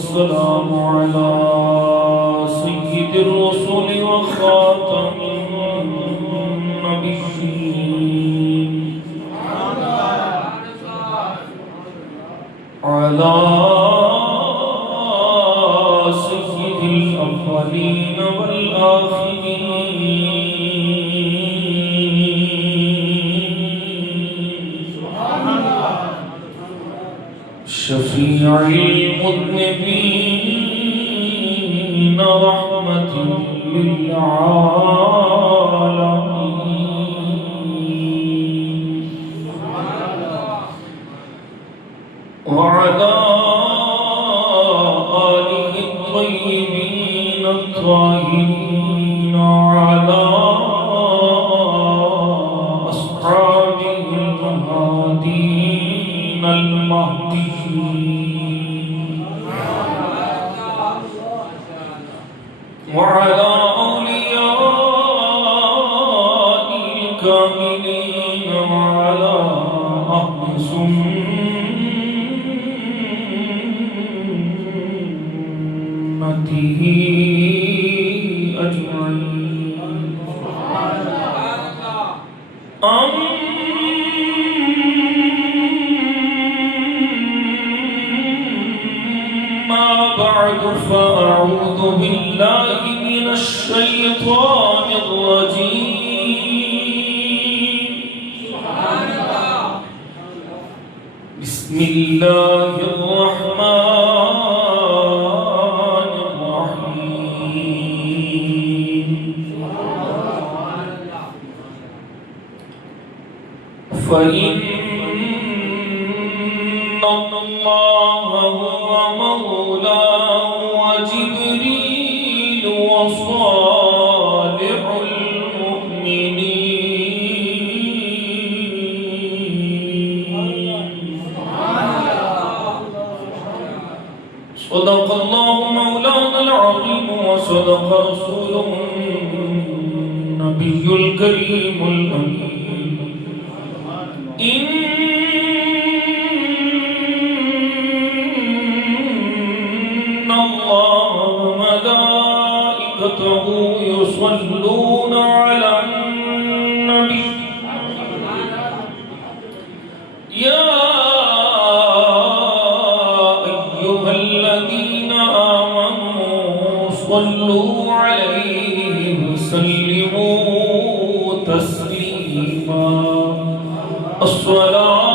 والسلام على سيد الرسل وخاتم النبيين على سيد الأولين والآخرين شفيع المذنبين رحمة للعالمين وعلى آله الطيبين الطاهرين وعلى أصحابه الهادين المهديين وعلى أولياء الكاملين وعلى أهل سنته أجمعين أما بعد فأعوذ بالله من الشيطان الرجيم بسم الله الرحمن الرحيم فإن الله هو مولاه وجبريل وصالح المؤمنين صدق الله مولانا العظيم وصدق رسوله النبي الكريم الأمين إن الله وملائكته يصلون على النبي يا أيها الذين آمنوا صلوا عليه وسلموا تسليما الصلاة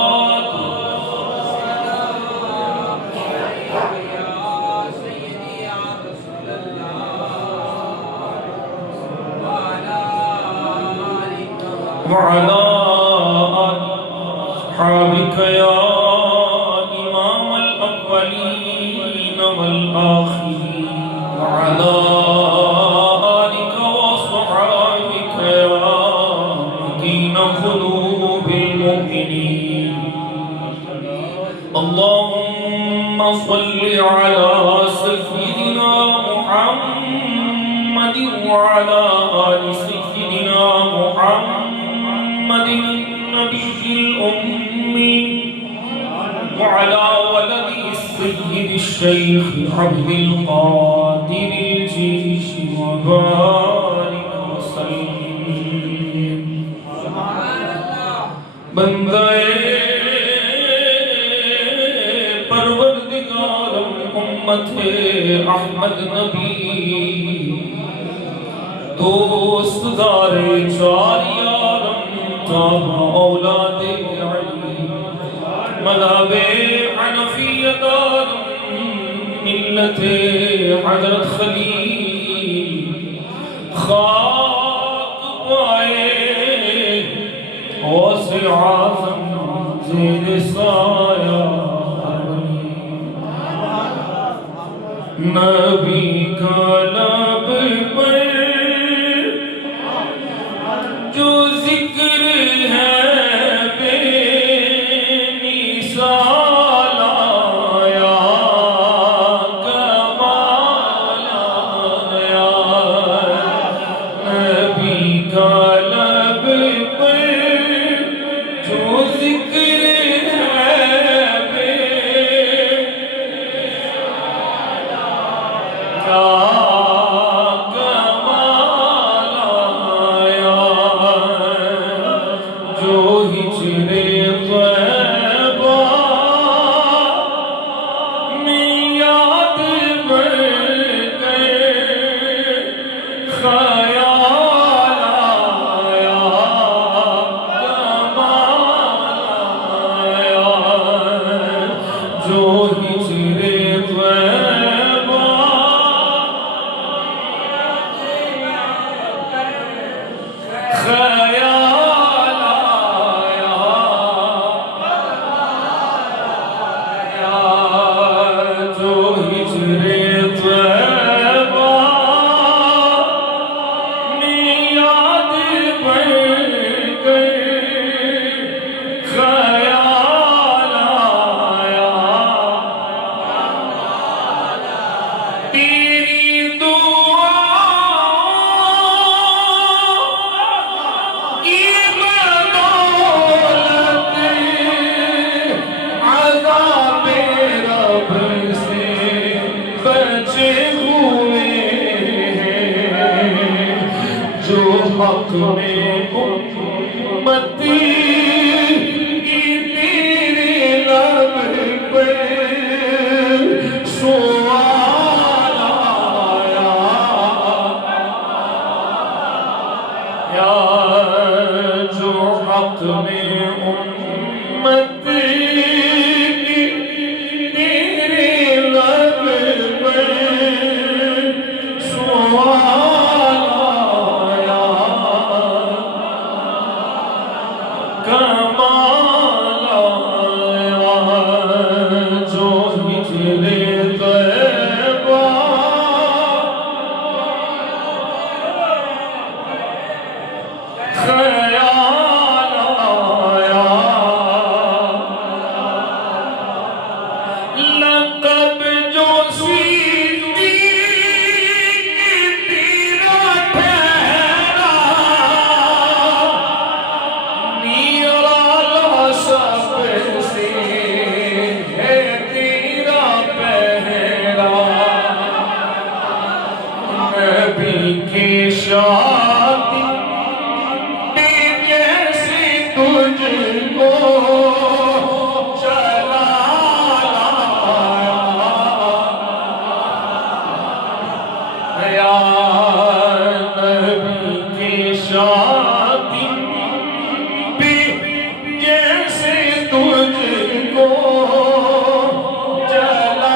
وعلى أصحابك يا إمام الأولين والآخرين وعلى آلك وصحابك يا مكين قلوب المؤمنين اللهم صل على سيدنا محمد وعلى آل سيدنا محمد النبي الأمي وعلى ولده السيد الشيخ عبد القادر الجيش وبارك وسلم بندے پروردگارم امت احمد نبی دوست دار چار یارم تابع اولاد علی مذہب حنفیہ دارم ملت حضرت خلیل خاک پائے غوث اعظم زیر سایہ نبی کا لب پر جو ذکر ہے بے مثال آیا کمال آیا نبی کا لب پر جو ذکر ہے بے تیری دعا کی بدولت عذاب رب سے بچے ہوئے ہیں جو حق میں امتی کی تیرے لب پہ سوال آیا یا جو حق میں امتی کی تیرے لب پہ سوال آیا کمال آیا جو ہجر طیبہ خیال آیا لقب جو صدیق تیرا ٹھہرا نیرا سب سے ہے تیرا پہرا نبی کی شادی جیسے تجھ کو چلا لایا نبی کی شادی بھی جیسے تجھ کو چلا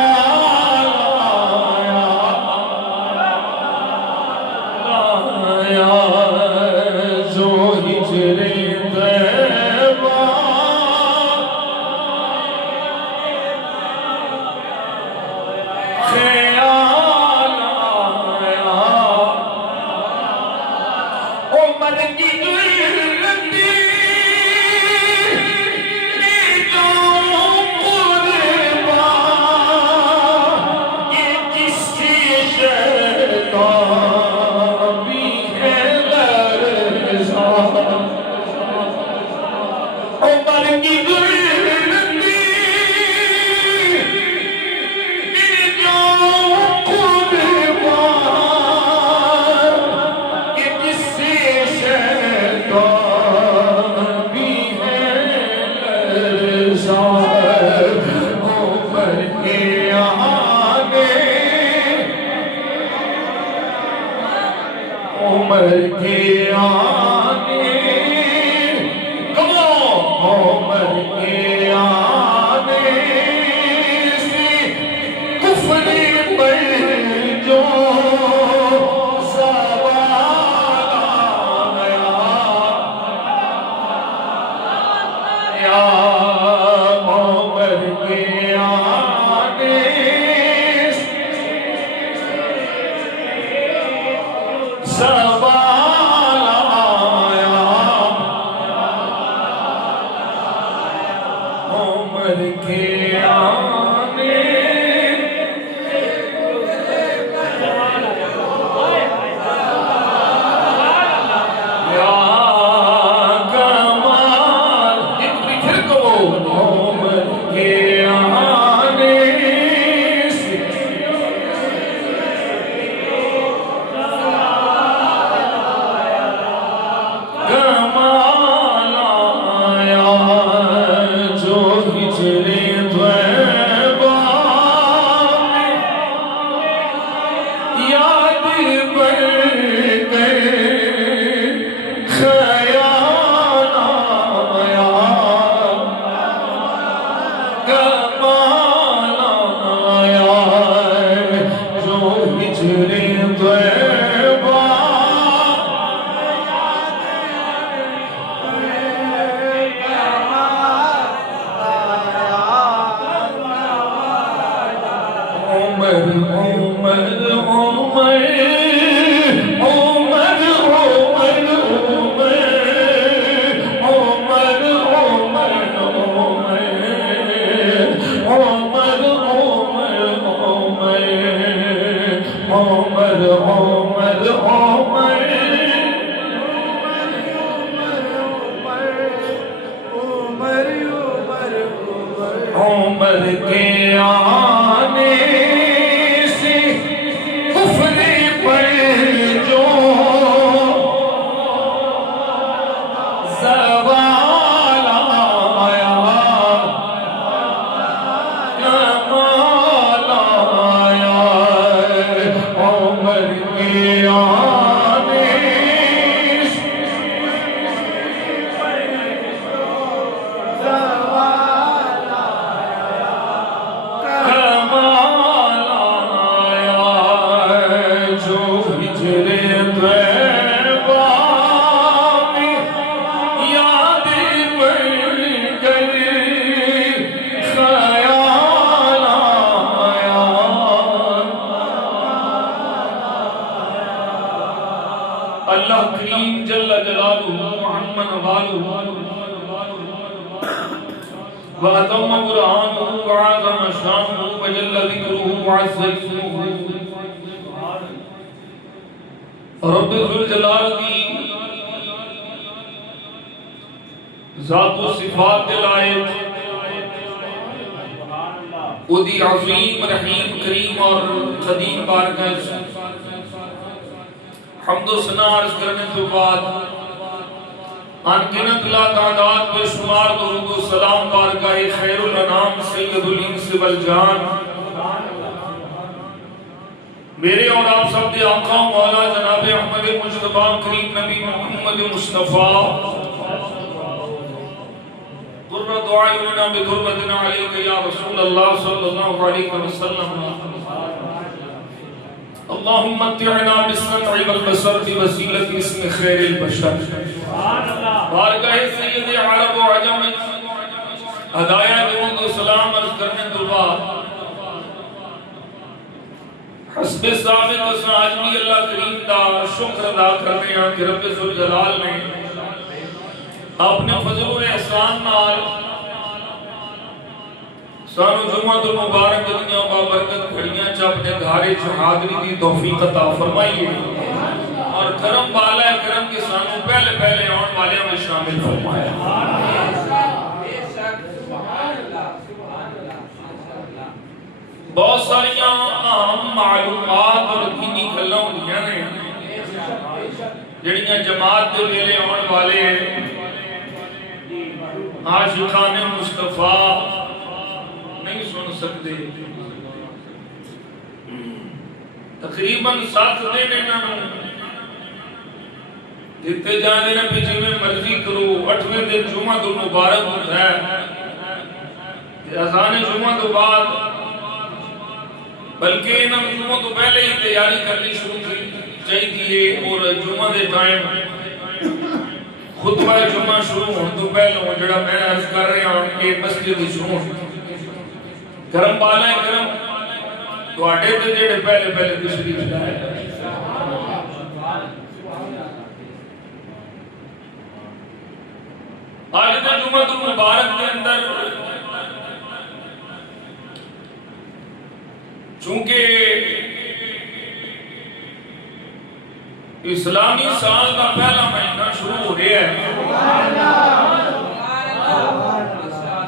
لایا جو ہجر طیبہ خیال آیا عمر کی گردی میں جو قربان یہ جس سے شیطان بھی ہے لرزان عمر کی گردی میں جو قربان یہ جس سے شیطان بھی ہے لرزان عمر کے آنے عمر کے آنے عمر کے آنے سے کفر پر جو زوال آیا یا عمر کے آنے سے زوال آیا عمر کے آنے یا کمال ایک پھر کو عمر کے آنے سے کمال آیا جو ہجر طیبہ میں یاد بڑھ گئے خیال آیا کمال آیا جو ہجر طیبہ عمر عمر عمر عمر عمر عمر عمر عمر عمر عمر عمر عمر عمر عمر کے آنے سے کفر پر جو زوال آیا کمال آیا عمر کے آنے سے کمال آیا جو ہجر طیبہ میں یاد بن کر خیال آیا اللہ کریم جل جلالہ محمد والہ وَأَتَمَّ قُرْآنُهُ وَعَظَمَ شَانُهُ وَجَلَّ ذِكْرُهُ وَعَزَّ اسْمُهُ رب ذو الجلال دی ذات و صفات دلائل او دی عظیم رحیم کریم اور قدیم بارگاہ حمد و ثنا عرض کرنے تو بعد انگنت لا تعداد بے شمار درود و سلام بارگاہ خیر الانام سید الانس والجان میرے اور آپ سب دے آقا مولا جناب احمد مجتبی کریم نبی محمد مصطفیٰ قرۃ اعیننا بتربتنا علیک یا رسول اللہ صلی اللہ علیہ وسلم اللہم متعنا بالسمع والبصر بوسیلۃ اسم خیر البشر بارگاہ سید عرب و عجم ہدایہ درود و سلام عرض کرنے تو بعد حسب ثابت و سراج بھی اللہ کریم دا شکر ادا کرنے ہیں کہ رب ذوالجلال نے اپنے فضل و احسان نال سانو جمعہ المبارک دنیا بابرکت کھڑیاں چا اپنے گھارے چا حاضری دی توفیق عطا فرمائیے اور کرم بالا کرم کے سانو پہلے پہلے آن والے میں شامل فرمایا بہت ساریاں اہم معلومات اور دینی گلاں ہوندیاں نے جڑیاں جماعت دے ویلے آن والے عاشقان مصطفیٰ نہیں سن سکتے تقریباً 7 دن انہوں جتے جانے نے پیچھے میں مرضی کرو 8ویں دن جمعہ تو مبارک ہوتا ہے اذان جمعہ تو بعد بلکہ انہوں جمعہ تو پہلے ہی تیاری کرنی شروع کی چاہیے اور جمعہ دے ٹائم خطبہ جمعہ شروع ہوں تو پہلے جڑا میں عرض کر رہے ہیں کہ مسجد شروع کرم بالا ہے کرم تو آٹے تھے جڑے پہلے پہلے تشریف لائے آج دے جمعہ مبارک کے اندر چونکہ اسلامی سال کا پہلا مہینہ شروع ہو رہا ہے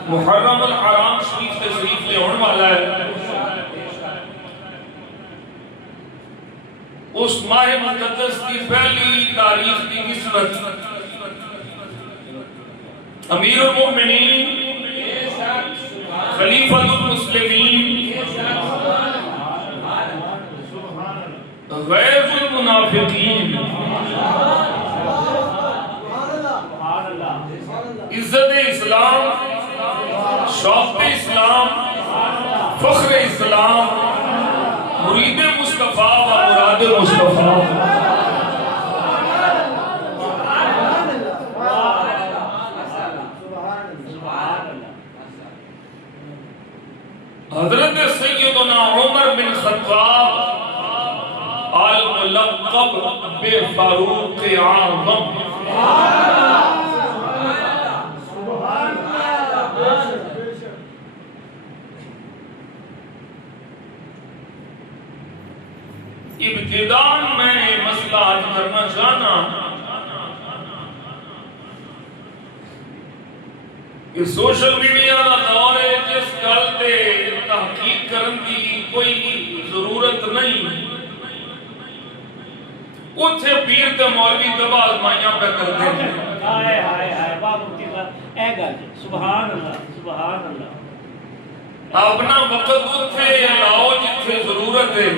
محرم الحرام شریف تشریف لے ہونے والا ہے اس ماہ مقدس کی پہلی تاریخ کی نسبت امیر المؤمنین خلیفۃ المسلمین غیظ المنافقین عزت اسلام شوق اسلام فخر اسلام مرید مصطفیٰ و مراد مصطفیٰ حضرت سیدنا عمر بن خطاب الملقب بے فاروق اعظم ابتدان میں مسئلہ حل کرنا چاہنا کہ سوشل میڈیا کا دور ہے جس گل تے تحقیق کرن دی کوئی ضرورت نہیں اتھے پیر تے مولوی دبا آزمائیاں پہ کرتے ہیں ہائے ہائے ہائے بابو کی بات اے گل سبحان اللہ سبحان اللہ اپنا وقت اتھے لاؤ جتھے ضرورت ہے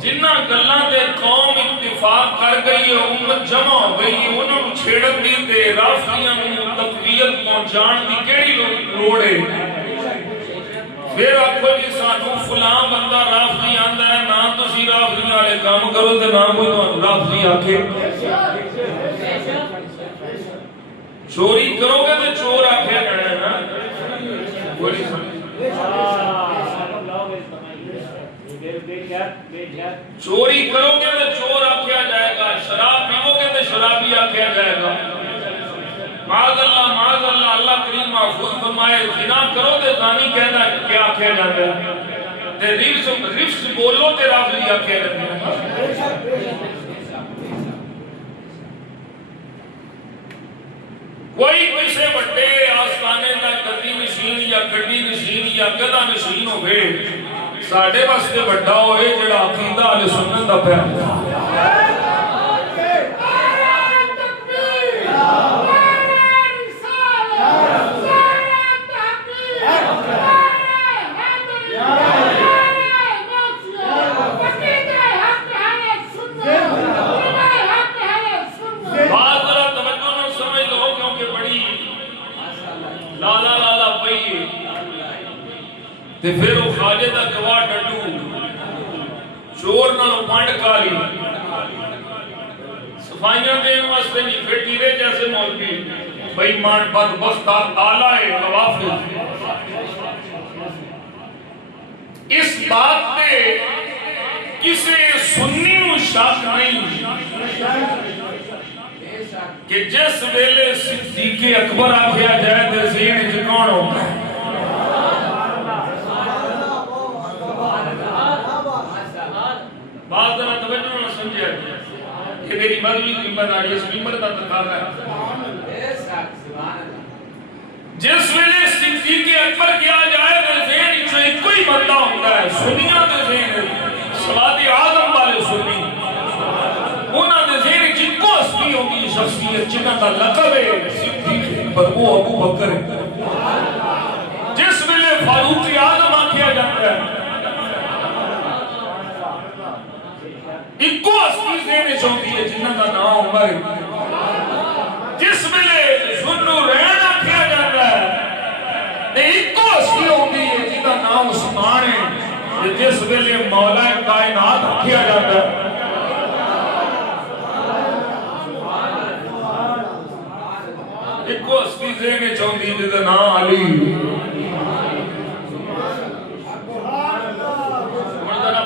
جنہ گلاں دے قوم اتفاق کر گئی ہے امت جمع ہو گئی انہوں نے چھیڑن دی تے رافضیاں نوں تقویت پہنچان دی کیڑی لوڑ ہے پھر آکھو جی سانوں فلاں بندہ رافضی آندا ہے نہ تسی رافضی والے کام کرو تے نہ کوئی تانوں رافضی آکھے چوری کرو گے تے چور آکھیا جانا ہے نا کوئی چوری کرو گے تو چور آکھیا جائے گا شراب پیو گے تو شرابی آکھیا جائے گا معاذ اللہ اللہ کریم محفوظ فرمائے زنا کرو تو زانی کہنا کیا آکھیا جاتا ہے تے رفس بولو تے رافضی آکھیا جاتا ہے کوئی کسے بڑے آستانے دا گدی نشین یا گڈی نشین یا گدا نشین ہو گئے ساڑھے واسطے بڑا ہوئے جڑا عقیدہ اہل سنت دا پہلا تے پھر وہ خواجے دا گواہ ڈڈو چور نالوں پانڈ کالی صفائیاں دین واسطے نہیں پھر ٹیرے جیسے مولوی بھائی مان بدبخت آلہ نوافل اس بات پہ کسی سنی نو شک نہیں کہ جس ویلے صدیق اکبر آکھیا جائے تے ذہن وچ کون ہوتا ہے بعض ذرا توجہ نہ سمجھے کہ میری مذہبی ذمہ داری اس ممبر کا تقاضا ہے جس ویلے صدیق اکبر کیا جائے تو ذہن وچ ایک ہی بندہ ہوتا ہے سنیاں دے ذہن سواد اعظم والے سنی انہاں دے ذہن وچ کو ہستی ہوگی شخصیت جنہاں کا لقب ہے صدیق پر وہ ابو بکر ہے جس ویلے فاروق اعظم آکھیا جاتا ہے ایکو ہستی ذہن وچ ہوندی ہے جنہاں دا نام عمر ہے جس ویلے ذوالنورین آکھیا جاتا ہے تے ایکو ہستی ہوندی ہے جس دا نام عثمان ہے جس ویلے مولا کائنات آکھیا جاتا ہے ایکو ہستی ذہن وچ ہوندی ہے جس دا نام علی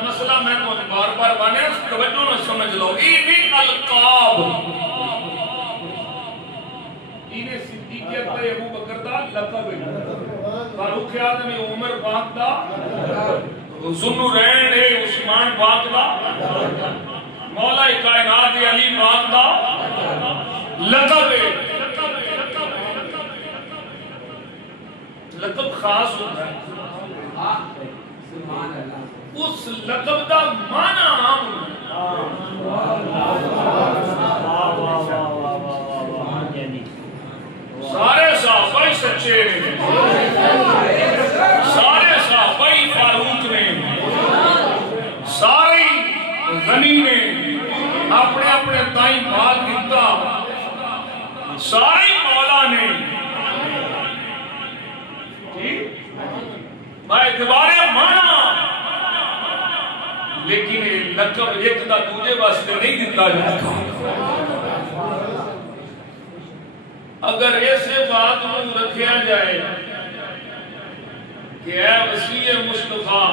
مسئلہ میں بار بار بانے توجہ نہ سمجھ لو اینی القاب اینی صدیق اکبر ابو بکر دا لقب ہے فاروق اعظم عمر پاک دا ذوالنورین عثمان پاک دا مولا کائنات علی پاک دا لقب ہے لقب خاص ہوتا ہے سبحان اللہ اس لقب دا معنی عام سارے صحابہ سچے نے سارے صحابہ فاروق نے سارے غنی نے اپنے اپنے تائیں بھاگ دیتا سارے مولا نے اعتبار معنی لیکن لقب ایک دا دوجے واسطے نہیں دیتا جاتا اگر ایسے بات میں رکھیا جائے کہ اے وسیع مصطفیٰ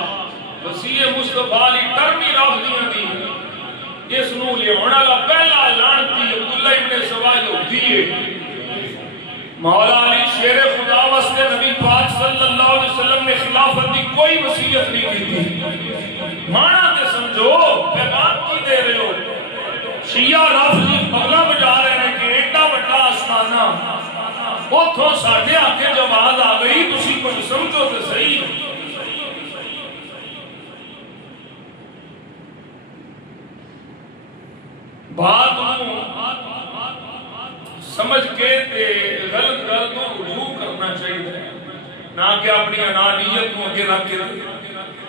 علی ٹرمی رافضیاں دی اس نو لیاون والا پہلا لعنتی عبداللہ ابن سبا یہودی ہے مولا علی شیر خدا واسطے نبی پاک صلی اللہ علیہ علیہ وسلم نے خلافت کی کوئی وصیت نہیں کی تھی. مانا تے سمجھو پیغام کی دے رہے ہو. شیعہ رافضی بغلا بجا رہے ہیں کہ ایڈا بڑا آسمانہ اتوں ساڈے آگے جب آواز آ گئی تسی کچھ سمجھو تے صحیح. بات سمجھ کے تے غلط غلطوں رجوع کرنا چاہیے نہ کہ اپنی انانیت کو اگے رکھ کے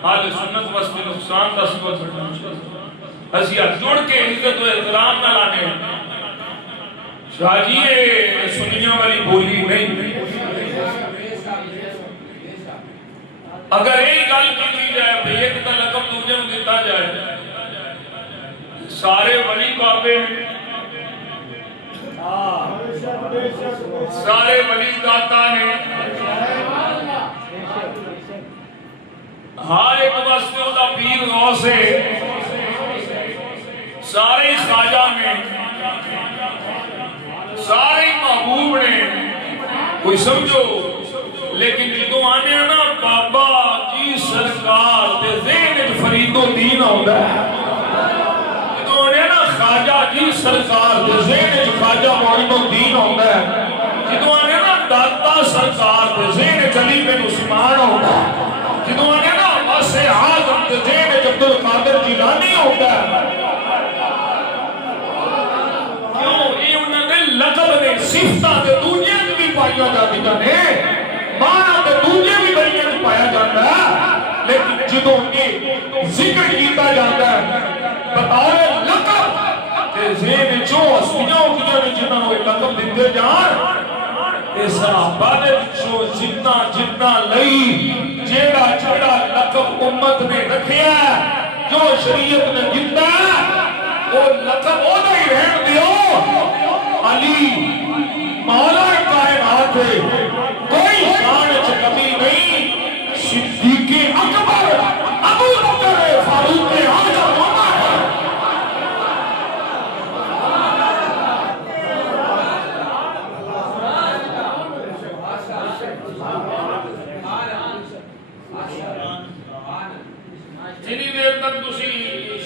حال سنت واسطے نقصان کا سبب بننا چاہیے. اسی جڑ کے عزت و احترام نہ لانے. شاہ جی یہ سنیاں والی بولی نہیں. اگر یہی گل کی جائے بھئی ایک دا لقب دوسرے کو دیتا جائے سارے ولی بابے سارے ولی داتا نے ہر ایک واسطے دا پیر غوث ہے سارے خواجہ نے سارے محبوب نے کوئی سمجھو. لیکن جدو آنے نا بابا جی سرکار دے ذہن فرید و دین ہوتا ہے. جدو آنے نا خواجہ جی سرکار دے ذہن خواجہ معین الدین ہوتا ہے. جدو آنے نا داتا سرکار دے ذہن علی بن عثمان ہوتا ہے. جدو آنے نا واسع اعظم دے ذہن عبد القادر جیلانی ہوتا ہے. کیوں یہ انہوں نے لقب نے صفتہ دے دنیا بھی پائیا جاتی نے مانا دے دنیا بھی بڑیاں بھی پایا جاتا ہے. لیکن جدوں یہ ذکر کیتا جاتا ہے بطور لقب تے ذہن چوں اسمیاں ہوتیاں نے جنہوں نے لقب دیتے جان اے صحابہ دے وچوں جتنا جتنا لئی جیڑا جیڑا لقب امت نے رکھیا جو شریعت نے دیتا وہ لقب وہ نہیں رہن دیو. علی مولا کائنات ہے کوئی شان چ کمی نہیں. صدیق اکبر ابو بکر فاروق اعظم ہوتا ہے. جنی دیر تک تسی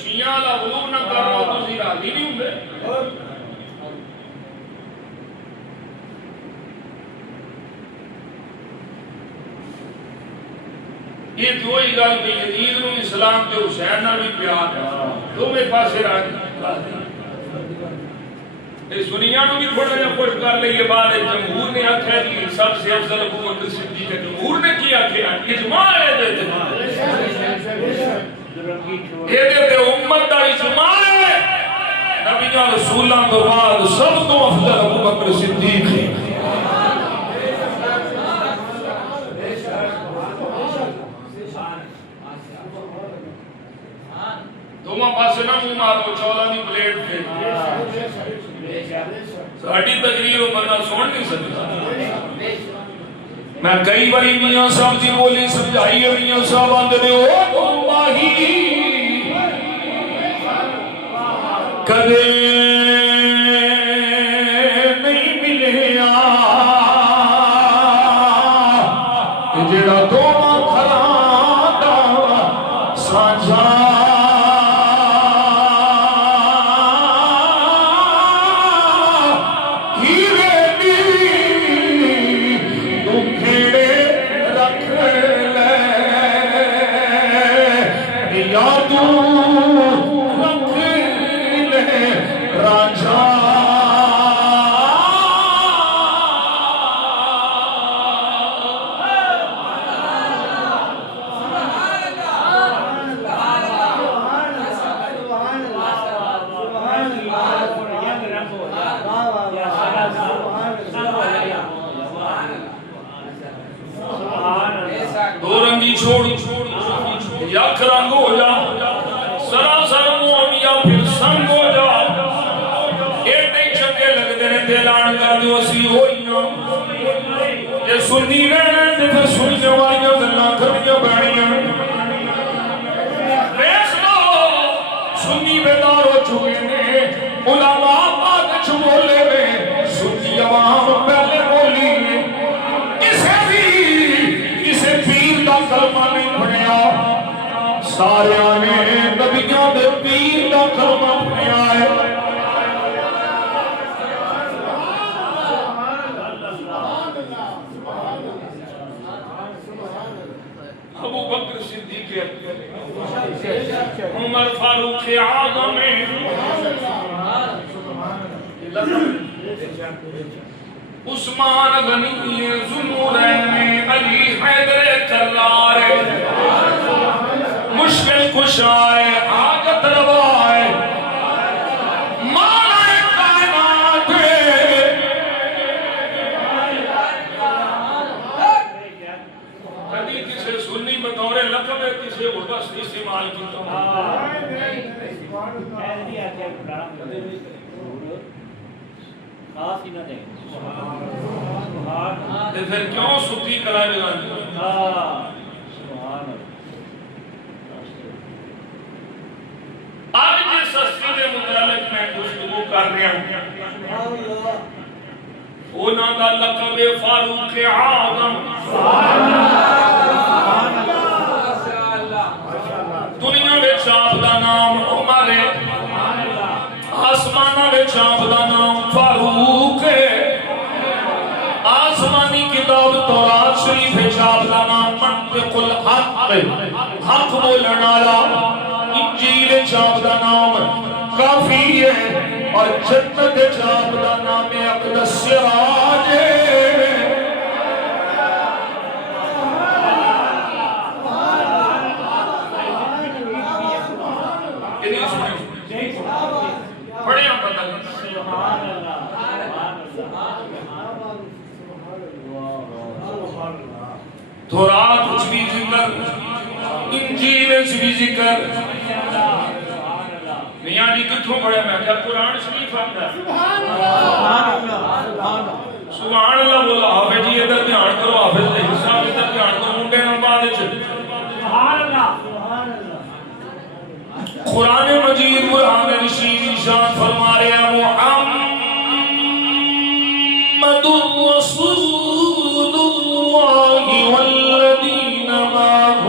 شیعہ لا غلو نہ کر رہو تسی راضی نہیں ہوندے. یہ دوئی گل کہ یزید نو اسلام تے حسین نال بھی پیار ہے دوویں پاسے راضی. یہ سنیاں نو بھی تھوڑا جہا خوش کر لئیے. بعد جمہور نے آکھیا جی سب سے افضل ابو بکر صدیق ہے. جمہور نے کی آکھیا اجماع ہے یہ امت دا اجماع ہے. نبیاں رسولاں تو بعد سب تو افضل ابو بکر صدیق ہے. دوما پاسے نہ منہ مارو چولا دی پلیٹ پہ ساڑھی تقریر بندہ سون نہیں سکتا. میں کئی باری میاں صاحب دی بولی سمجھائی ہے. میاں صاحب آندے نے او ماہی کدے نہیں ملیا جڑا دوما کھلا دا سانجھا یک رنگ ہو جا سراسر مومیا پھر سنگ ہو جا. ایڈے چنگے لگتے ہیں دلان کر دو اسی ہوئیاں جے سنی رہنے تے پھر سننے والیاں گلاں کرنیاں بینیاں. بیس لو سنی بیدار ہو چکے نے علماء بعد چ بولے نے سنی عوام پہلے بولی نے. کسے بھی کسے پیر سارے آنے نبیوں دے پیر دا کلمہ پڑھیا ہے ابو بکر صدیق عمر فاروق اعظم عثمان غنی ذوالنورین علی حیدر کرار مشکل کشائے حاجت روائے مانا کائنات کبھی کسے سنی بطور لقب ہے کسے اردس استعمال کی تو پھر کیوں ستی کرائے لگانے آج جس ہستی کے متعلق میں گفتگو کر رہا ہوں انہاں دا لقب فاروق اعظم دنیا وچ آپ دا نام عمر ہے آسماناں وچ آپ دا نام فاروق ہے آسمانی کتاب تورات شریف وچ آپ دا نام منطق الحق حق بولن والا انجیل وچ آپ دا نام کافی ہے اور جنت وچ آپ دا نام اقدس سراج ہے تورات وچ بھی ذکر انجیل وچ بھی ذکر میاں جی کتھوں پڑھے میں کیا قرآن شریف آتا ہے سبحان اللہ بولا حافظ جی ادھر دھیان کرو حافظ دے حصہ ادھر دھیان کرو منڈے نال بعد وچ سبحان اللہ قرآن مجید قرآن رشید ارشاد فرما رہے ہیں محمد رسول اللہ والذین معه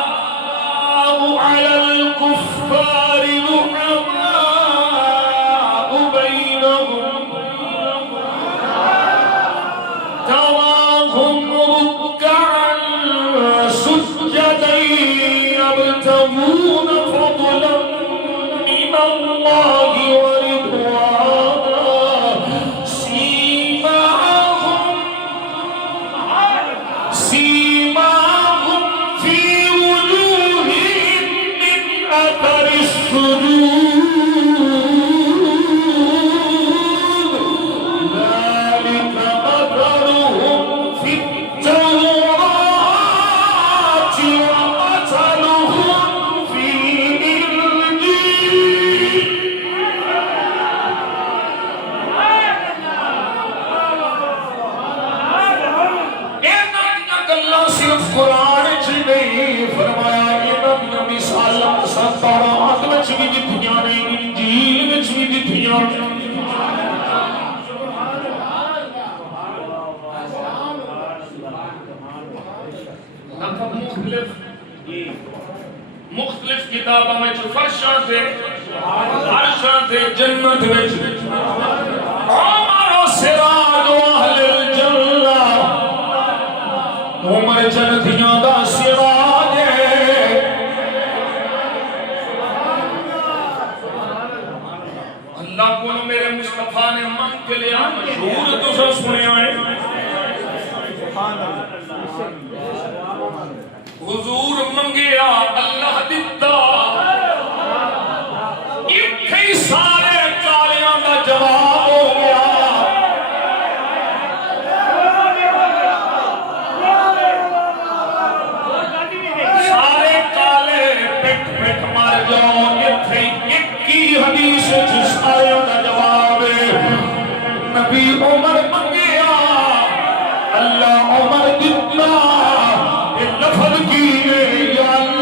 اشداء على الكفار رحماء بينهم تراهم ركعا سجدا يبتغون فضلا من الله ورضوانا سيماهم في وجوههم من أثر السجود ذلك مثلهم في التوراة ومثلهم في الإنجيل صرف قرآن چ نہیں فرمایا انہاں مثالاں تورات وچ بھی دتیاں نے انجیل وچ بھی دتیاں مختلف کتاباں وچ فرشاں تے عرشاں تے جنت وچ عمر سراج اہل الجنہ عمر جنتیاں دا سراج ہے اللہ کو میرے مصطفیٰ نے من کے لیا مشہور تو سب سنے آئے حضور منگیا اللہ دیتا اتھے سارے کالیاں دا جواب ہو گیا سارے کالے پٹ پٹ مار جاؤ اتھے ایک کی حدیث جس آیوں کا جواب ہے نبی عمر منگیا اللہ عمر دیتا لفظ کی یا اللہ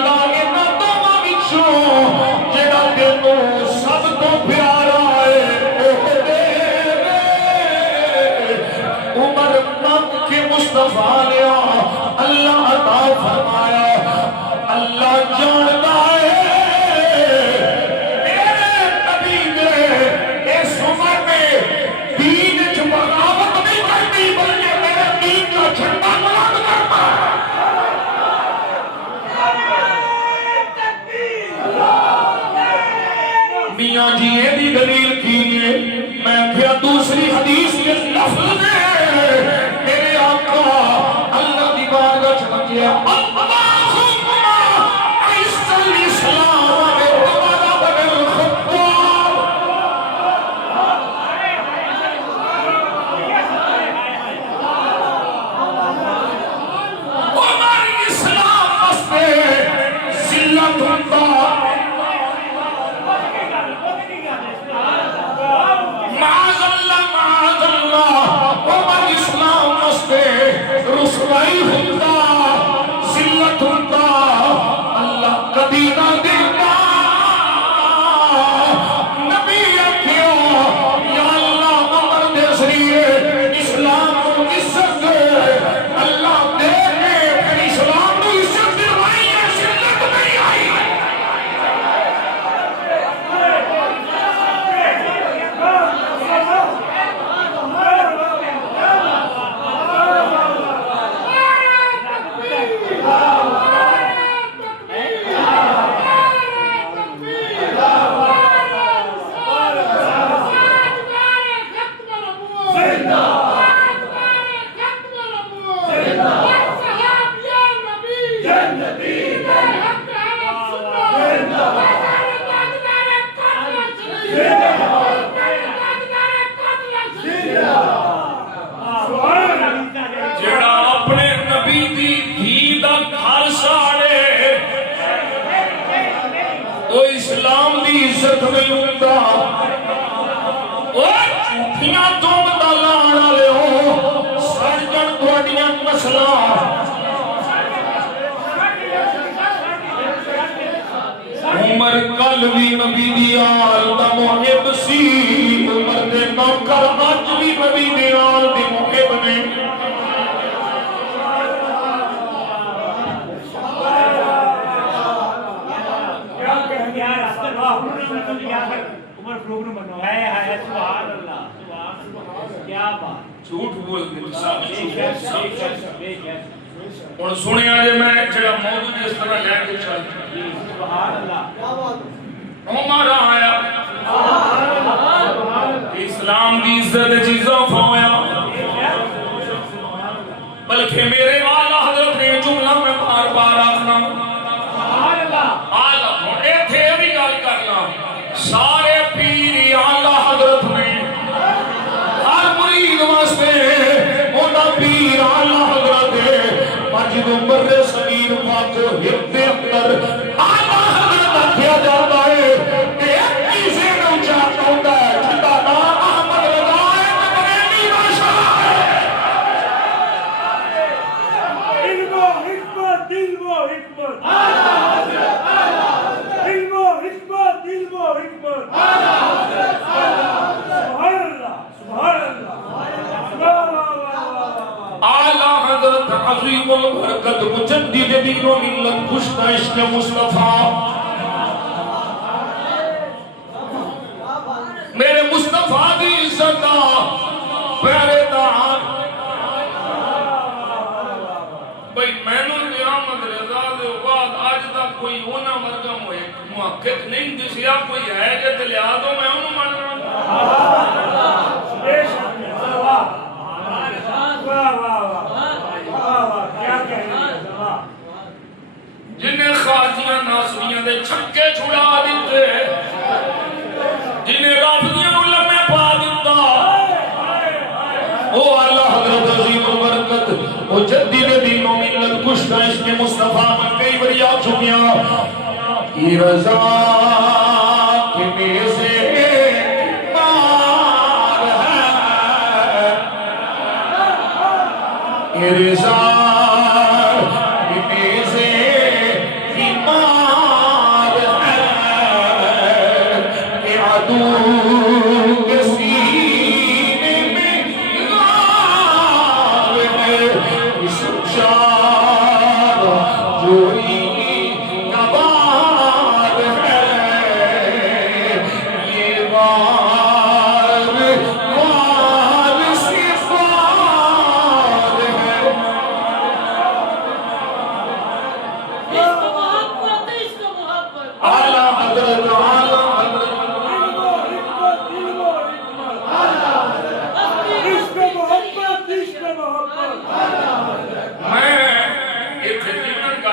عمر کل بھی نبی دی آل دا محب سی، عمر دے نوکر اج بھی نبی دی آل دی محب نے۔ جھوٹ بول کے اور سنیا جے میں جڑا موضوع جس طرح لے کے چل سبحان اللہ عمر آیا اسلام دی عزت چیزاں ہویا، بلکہ میرے والا حضرت نے جملہ میں بار بار آخنا سبحان اللہ آلہ ہوں اے تھے بھی گال کرنا سارے پیری آلہ حضرت میں ہر مرید واسطے ہونا پیر آلہ حضرت ہے۔ مجد عمر صغیر پاک ہب دے اندر آلہ حضرت کیا جاتا ہے کہ ایک چیزیں نوچا ہوتا ہے جتا نام احمد رضا ہے مدنی باشا ہے۔ علم و حکمت علم و حکمت آلہ حضرت علم و حکمت علم و حکمت آلہ حضرت سبحان اللہ سبحان اللہ آلہ حضرت عظیم البرکت مجدد دین و ملت کشتہ عشق مصطفیٰ، میرے مصطفیٰ دی عزت پیارے دار بھئی میں نے قیامت رضا دے بعد آج تک کوئی ہونا مرگم ہوئے محقق نہیں دسیا کوئی ہے کہ لیا دو میں انہوں مان رہا جنہیں خاصیاں ناصریاں دے چھکے چھڑا دیتے جنہیں رافضیاں علماء پا دیتا او اللہ حضرت عظیم البرکت مجدد دین و ملت کشتہ عشق مصطفیٰ من کئی بڑی آ چکیاں یہ رضا کے نیزے مار ہے، یہ رضا کے نیزے مار ہے، یہ عدو کے سینے میں غار ہے، اس چار جوئی کا بار ہے، یہ وار وار سے فار ہے۔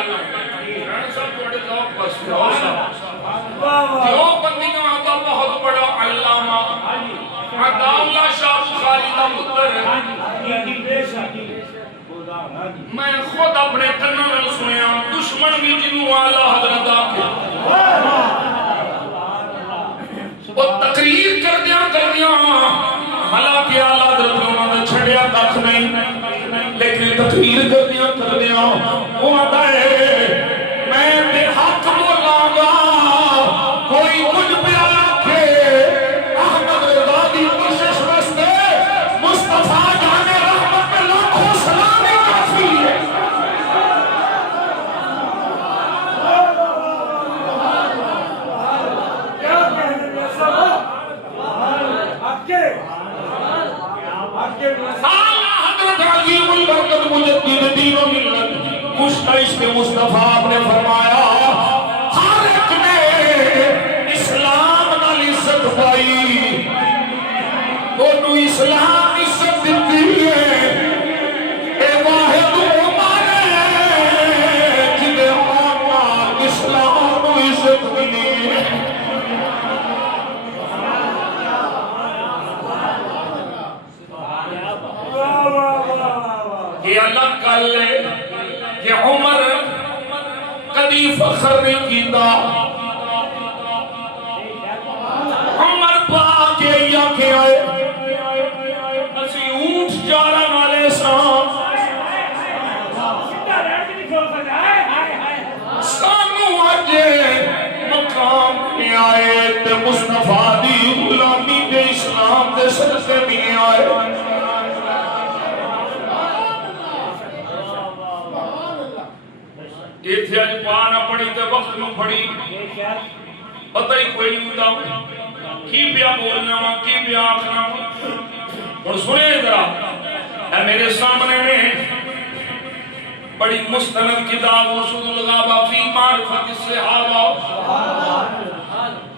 گل ہے سب تھوڑے ذوق بس واہ واہ جو بندیاں دا بہت بڑا علامہ عطا اللہ شاہ بخاری دا پتر جی بے شک میں خود اپنے کنوں نال سنیا دشمن بھی جنوں اعلی حضرت آکھے وہ تقریر کردیاں حالانکہ اعلی حضرت انہاں نے چھڑیا کھ نہیں لیکن تقریر کردیاں وہ آتا ہے میں بے حق بولاں گا کوئی کچھ پیا رکھے احمد رضا دی کوشش واسطے مصطفیٰ جان رحمت پہ لاکھوں سلام کافی ہے کیا کہنے میں سب آپ کے اعلیٰ حضرت عظیم البرکت مجدد دین و ملت کشتہ عشق مصطفیٰ آپ نے فرمایا ہر ایک نے اسلام نال عزت پائی انہوں اسلام عزت دیتی ہے اے واحد عمر جنہیں آمان اسلام کو عزت ملی ہے یہ الگ گل ہے کہ عمر کبھی فخر نہیں کیتا عمر پاک یہ آکھے آئے اسی اونٹ جارا والے سام سانو آجے مقام میں آئے تے مصطفیٰ دی غلامی دے اسلام دے صدقے میں آئے یہ تھی آج پانا پڑی تے وقت نو پڑی پتہ ہی کوئی نہیں ہوتا کی پیا بولنا وا کی پیا آخنا اور سنے ذرا اے میرے سامنے میں بڑی مستند کتاب اصول الغابہ فی معرفت الصحابہ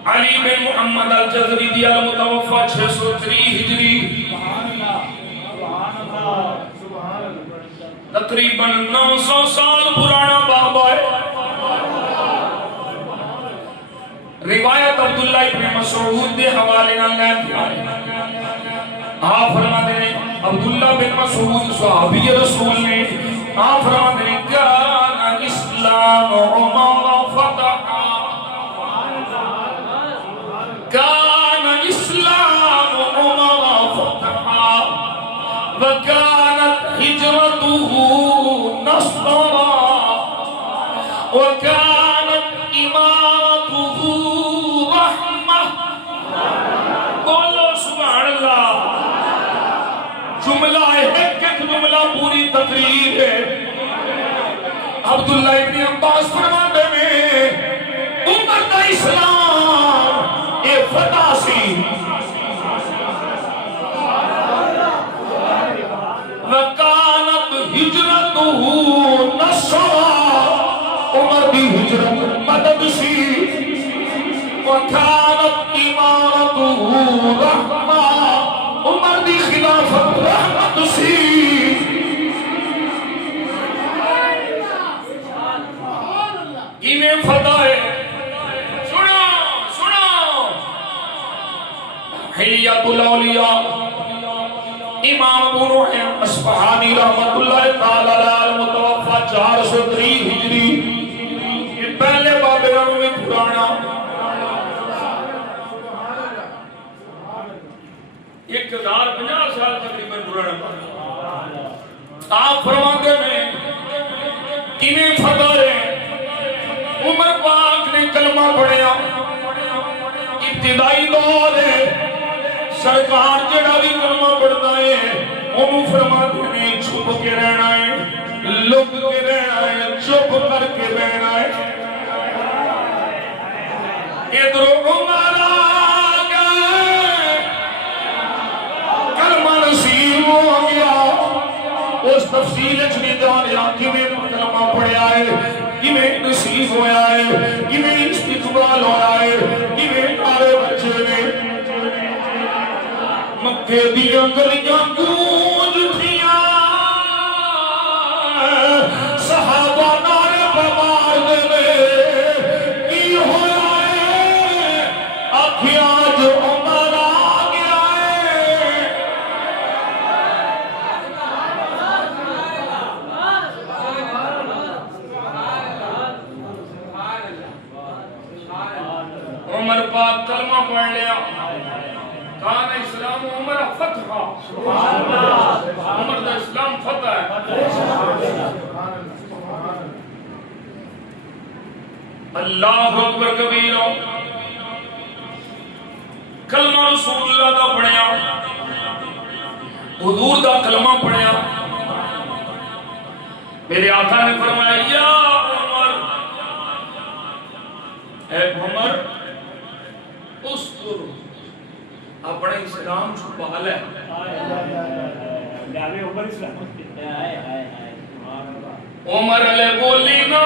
علی بن محمد الجزری دی المتوفى 603 ہجری تقریباً 900 سال پرانا باب ہے روایت عبداللہ ابن مسعود دے حوالے نہ لیتے آئے آپ فرماتے ہیں عبداللہ بن مسعود صحابی رسول نے آپ فرماتے ہیں کان اسلام عمر فتحا کان اسلام عمر فتحا وکانت ہجرته نصرا وكانت إمامته رحمة بولو سبحان اللہ جملہ ایک جملہ پوری تقریر ہے عبداللہ ابن عباس فرماتے میں امت اسلام اے فتح سی وکانت ہجرته نصرا عمر دی ہجرت مدد سی وکانت امارته رحمہ عمر دی خلافت رحمت سی کیویں فتح ہے سنو حلیۃ الاولیاء امام ابو نعیم اصفہانی رحمت اللہ تعالی علیہ المتوفى 403 ہجری یہ پہلے باب میں پرانا 1050 سال تقریباً پرانا آپ فرماتے ہیں کیویں فتح ہے عمر پاک نے کلمہ پڑھیا ابتدائی دور ہے سرکار جڑا بھی کلمہ پڑھتا ہے انہوں فرماتے ہیں چھپ کے رہنا ہے لک کے رہنا ہے چپ کر کے رہنا ہے ادھر عمر آگئے کلمہ نصیب ہو گیا اس تفصیل اچھنی جانیا کیویں کلمہ پڑھیا ہے کیویں نصیب ہویا ہے کیویں استقبال ہویا ہے کیویں نعرے بچے نے مکے دیاں گلیاں گونج اٹھیاں صحابہ نعرے پہ کلمہ پڑھ لیا کان اسلام عمر فتح عمر دا اسلام فتح ہے اللہ اکبر کبیرہ کلمہ رسول اللہ دا پڑھیا حضور دا کلمہ پڑھیا میرے آقا نے فرمایا یا عمر اے عمر استر اپنے اسلام چھپا لے عمر علیہ بولی نا